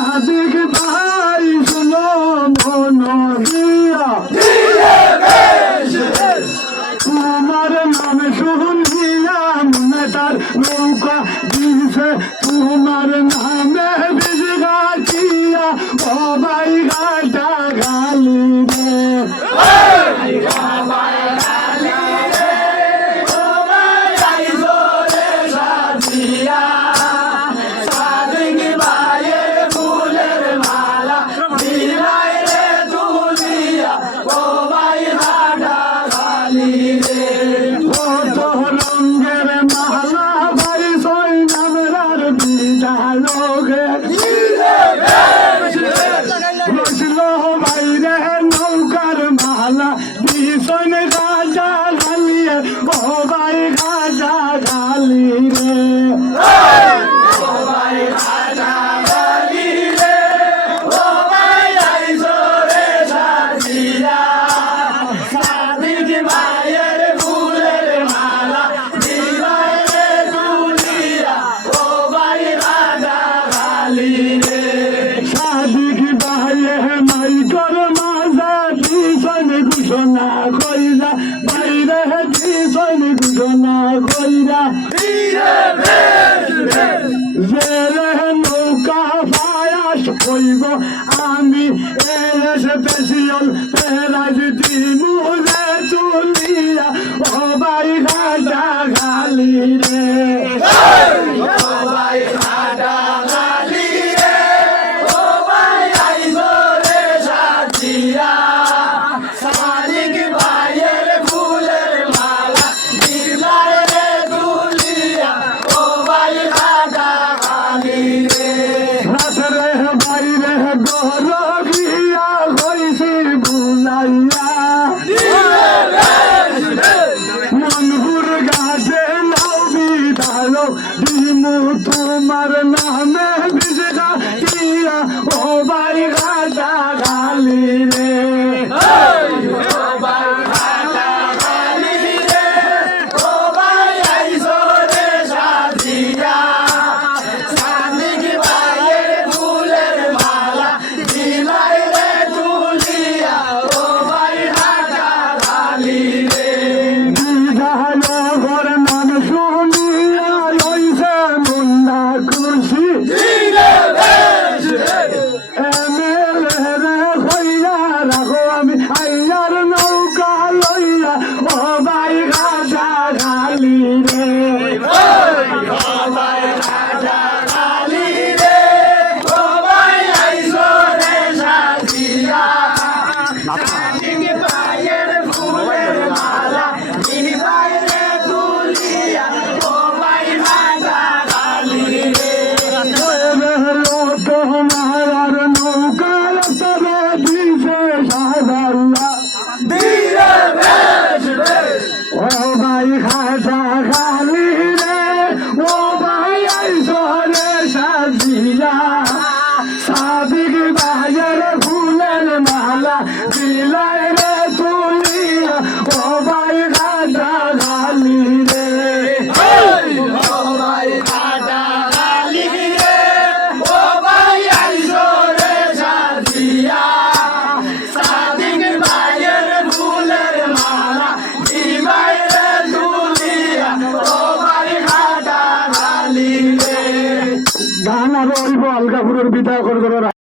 সাদিক ভাই শুনো মন দিয়া তোমার নাম শুনিয়া মনে তার নৌকা দিছে তোমার নামে বিষ গাছিয়া বাবাই ঘাটা গালি রে রঙের মালা ভাই সই নামরার বিদালোকে বসলো বাইরে নৌকার মালা ভীষণ গাজা গালিয়ে ও ভাই গাজা গালি রে সাদিক ভাইয়ে মাইকর মাজা ভীষণ ঘোষণা কইরা বাইরে ভীষণ ঘোষণা কইরা জেলে নৌকা পায়াস হইব আমি এসে পেশিয়ল পেরাজ দিমুলে তুলিয়া ও ভাই ঘাটা গালি রে বাইরে গরিয়া হইছি বুলাইয়া মনপুর গাছে নাও বিধালো দিমু তোমার নামে বিজা দিয়া ও ভাই ঘাটা গালি রে আইয়ার নৌকা লইয়া ও ভাই ঘাটা গালি রে তোমার নৌকা তবে দিছে সাদাল্লা ও ভাই ঘাটা গালি রে ও ভাই আইসরে সাজিয়া সাদিক ভাইয়ের ফুলের মালা দিলাই রে তুলিয়া ও ভাই ঘাটা গালি রে গান আরো অল্প আলগাপুরের বিদায় করে